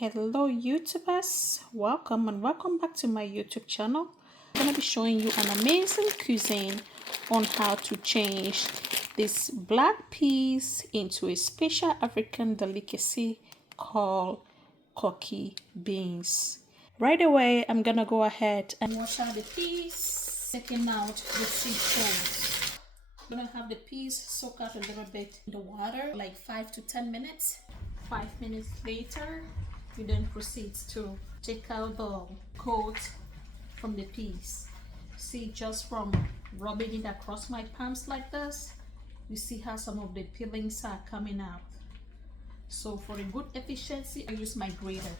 Hello YouTubers, welcome and welcome back to my YouTube channel. I'm going to be showing you an amazing cuisine on how to change these black peas into a special African delicacy called Koki beans. Right away, I'm going to go ahead and wash out the peas, taking out the seed pods. I'm going to have the peas soak out a little bit in the water, like 5 to 10 minutes. 5 minutes later, you then proceed to take out the coat from the peas. See, just from rubbing it across my palms like this, you see how some of the peelings are coming out. So for a good efficiency, I use my grater.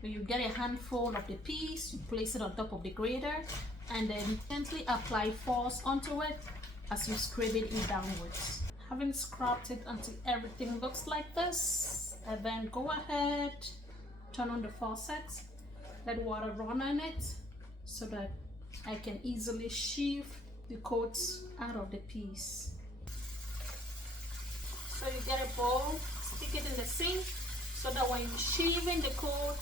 When you get a handful of the peas, you place it on top of the grater and then gently apply force onto it as you scrape it downwards. Having scrubbed it until everything looks like this, and then go ahead, turn on the faucet, let water run on it so that I can easily sheave the coats out of the peas. So you get a bowl, stick it in the sink so that when you're sheaving the coat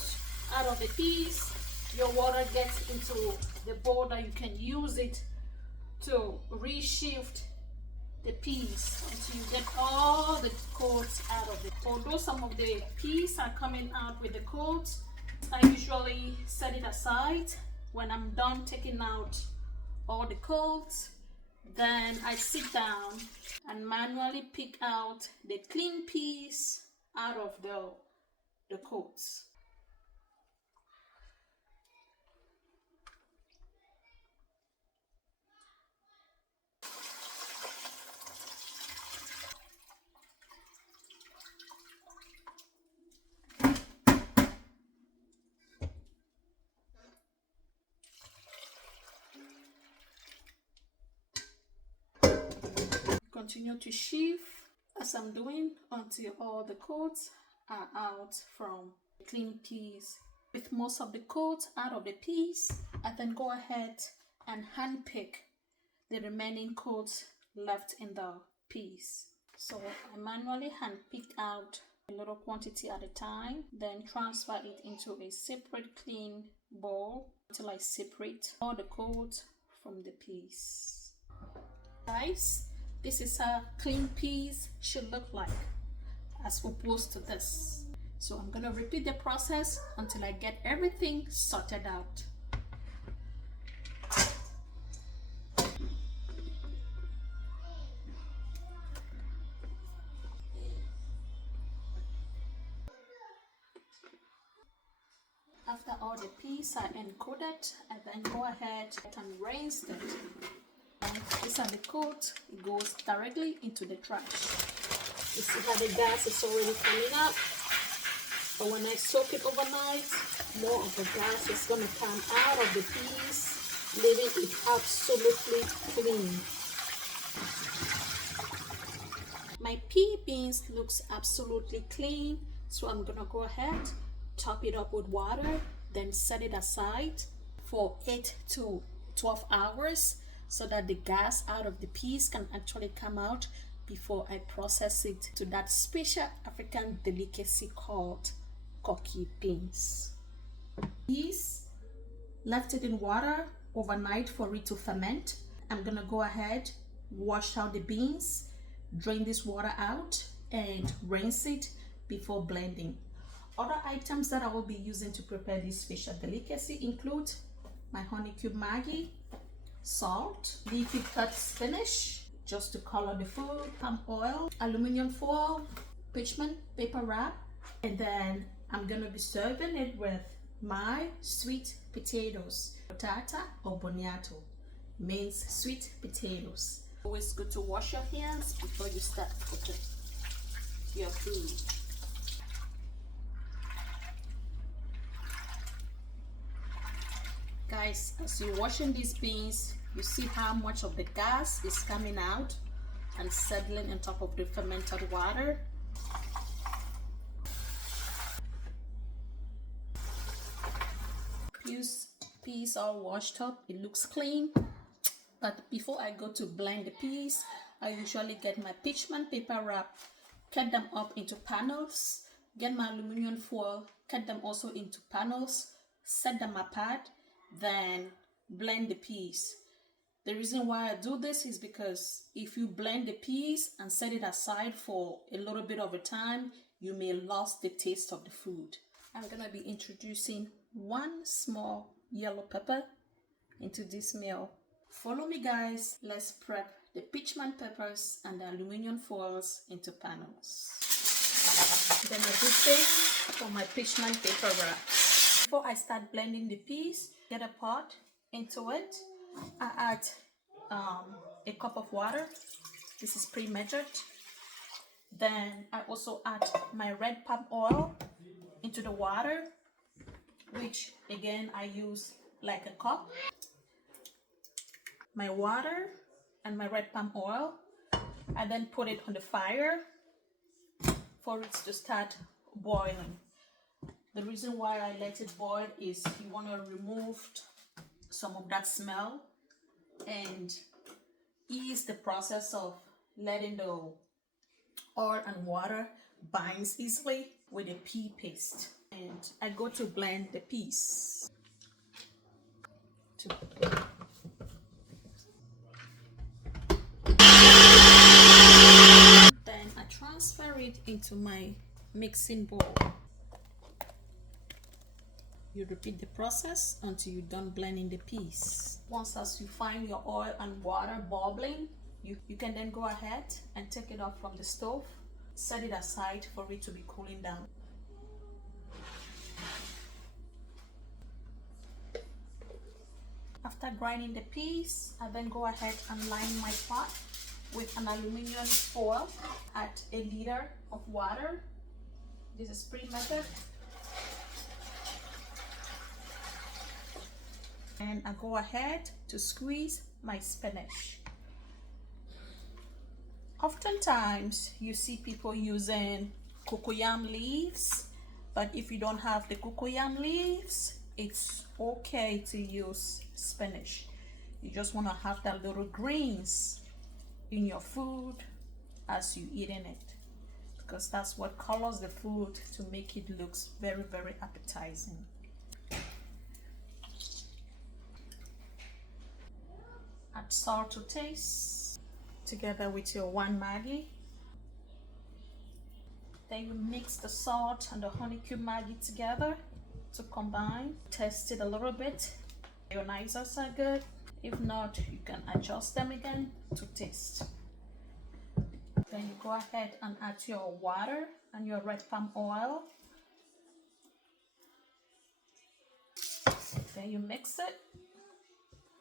out of the peas, your water gets into the bowl that you can use it to re-shift the peas until you get all the coats out of it. Although some of the peas are coming out with the coats, I usually set it aside. When I'm done taking out all the coats, then I sit down and manually pick out the clean peas out of the coats. Continue to sheave as I'm doing until all the coats are out from the clean peas. With most of the coats out of the peas, I then go ahead and hand pick the remaining coats left in the peas. So I manually hand pick out a little quantity at a time, then transfer it into a separate clean bowl until I separate all the coats from the peas. Guys, this is how clean peas should look like as opposed to this. So I'm going to repeat the process until I get everything sorted out. After all the peas are encoded, I then go ahead and rinse them. These are the coat, it goes directly into the trash. You see how the gas is already coming up, but when I soak it overnight, more of the gas is going to come out of the peas, leaving it absolutely clean. My pea beans looks absolutely clean, so I'm going to go ahead, top it up with water, then set it aside for 8 to 12 hours so that the gas out of the peas can actually come out before I process it to that special African delicacy called Koki beans. Peas, left it in water overnight for it to ferment. I'm gonna go ahead, wash out the beans, drain this water out and rinse it before blending. Other items that I will be using to prepare this special delicacy include my honey cube Maggi, salt, leafy cut spinach just to color the food, palm oil, aluminum foil, parchment paper wrap, and then I'm gonna be serving it with my sweet potatoes, potata or boniato, means sweet potatoes. Always good to wash your hands before you start cooking your food. Guys, as you're washing these beans, you see how much of the gas is coming out and settling on top of the fermented water. Peas all washed up, it looks clean. But before I go to blend the peas, I usually get my parchment paper wrap, cut them up into panels, get my aluminum foil, cut them also into panels, set them apart, then blend the peas. The reason why I do this is because if you blend the peas and set it aside for a little bit of a time, you may lose the taste of the food. I'm gonna be introducing 1 small yellow pepper into this meal. Follow me guys, let's prep the pitchman peppers and the aluminum foils into panels. Then I do same for my pitchman paper wrap. Before I start blending the peas, get a pot, into it I add a cup of water. This is pre-measured. Then I also add my red palm oil into the water, which again I use like a cup. My water and my red palm oil. I then put it on the fire for it to start boiling. The reason why I let it boil is you want to remove some of that smell and ease the process of letting the oil and water binds easily with the pea paste. And I go to blend the peas. Then I transfer it into my mixing bowl. You repeat the process until you're done blending the peas. Once as you find your oil and water bubbling, you can then go ahead and take it off from the stove, set it aside for it to be cooling down. After grinding the peas, I then go ahead and line my pot with an aluminum foil. Add a liter of water. This is pre-measured. And I go ahead to squeeze my spinach. Oftentimes you see people using cocoyam leaves, but if you don't have the cocoyam leaves, it's okay to use spinach. You just want to have that little greens in your food as you eating it, because that's what colors the food to make it looks very, very appetizing. Add salt to taste together with your 1 Maggi. Then you mix the salt and the honey cube Maggi together to combine. Test it a little bit. Ionizers are good. If not, you can adjust them again to taste. Then you go ahead and add your water and your red palm oil. Then you mix it.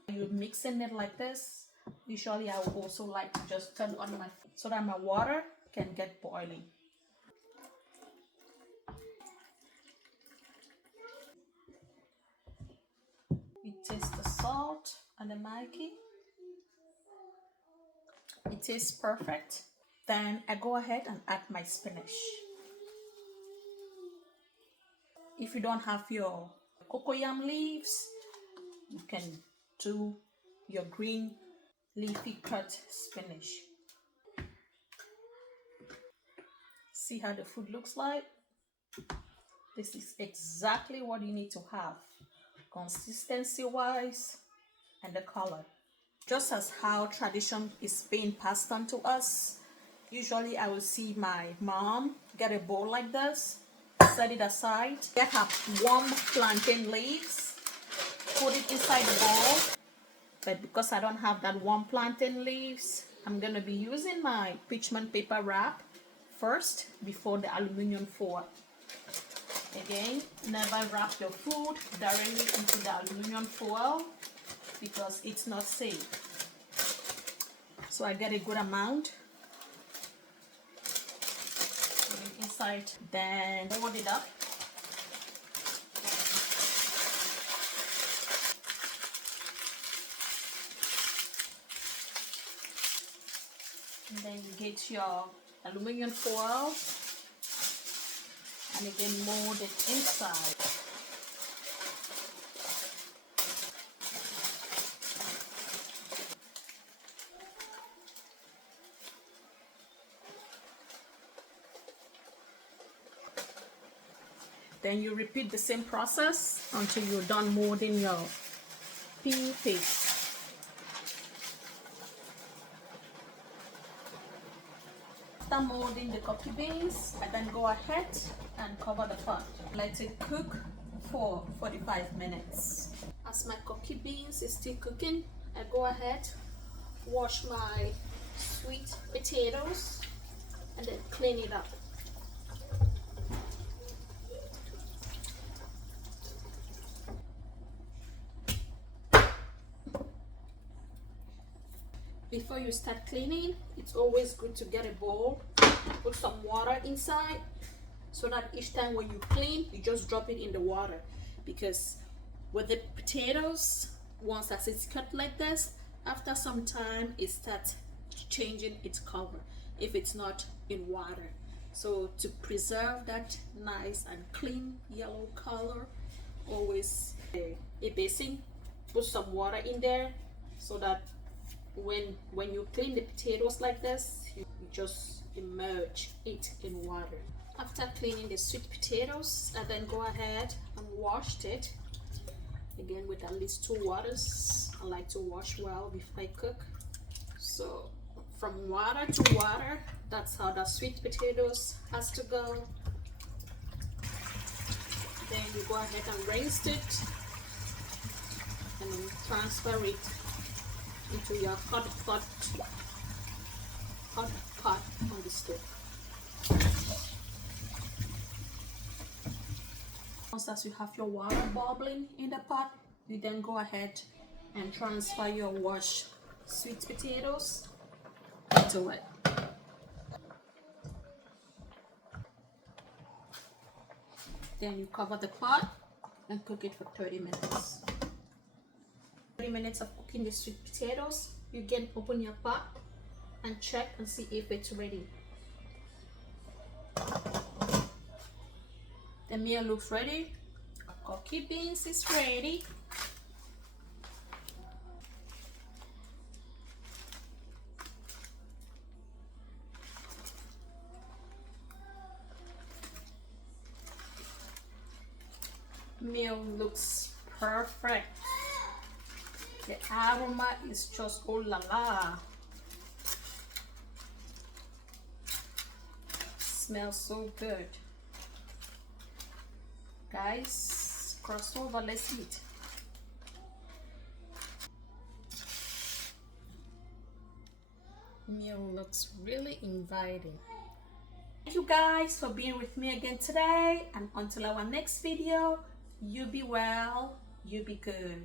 You're mixing it like this. Usually I would also like to just turn on my so that my water can get boiling. You taste the salt and the Maggi. It tastes perfect. Then I go ahead and add my spinach. If you don't have your cocoyam leaves, you can do your green leafy cut spinach. See how the food looks like? This is exactly what you need to have, consistency wise and the color. Just as how tradition is being passed on to us, usually I will see my mom get a bowl like this, set it aside, get her warm plantain leaves, put it inside the bowl. But because I don't have that warm plantain leaves, I'm gonna be using my pitchman paper wrap first before the aluminum foil. Again, never wrap your food directly into the aluminum foil because it's not safe. So I get a good amount. Put it inside, then hold it up. And then you get your aluminum foil and again mold it inside. Then you repeat the same process until you're done molding your pea paste. After molding the coffee beans, I then go ahead and cover the pot. Let it cook for 45 minutes. As my coffee beans is still cooking, I go ahead, wash my sweet potatoes, and then clean it up. Before you start cleaning, it's always good to get a bowl, put some water inside, so that each time when you clean, you just drop it in the water. Because with the potatoes, once that it's cut like this, after some time it starts changing its color if it's not in water. So to preserve that nice and clean yellow color, always a basin, put some water in there, so that when you clean the potatoes like this, you just immerse it in water. After cleaning the sweet potatoes, I then go ahead and washed it again with at least 2 waters. I like to wash well before I cook. So from water to water, that's how the sweet potatoes has to go. Then you go ahead and rinse it and then transfer it into your hot pot on the stove. Once as you have your water bubbling in the pot, you then go ahead and transfer your washed sweet potatoes into it. Then you cover the pot and cook it for 30 minutes. 30 minutes of cooking the sweet potatoes, you can open your pot and check and see if it's ready. The meal looks ready. Coffee beans is ready. Meal looks perfect. The aroma is just oh la la. Smells so good. Guys, cross over, let's eat. Meal looks really inviting. Thank you guys for being with me again today, and until our next video, you be well, you be good.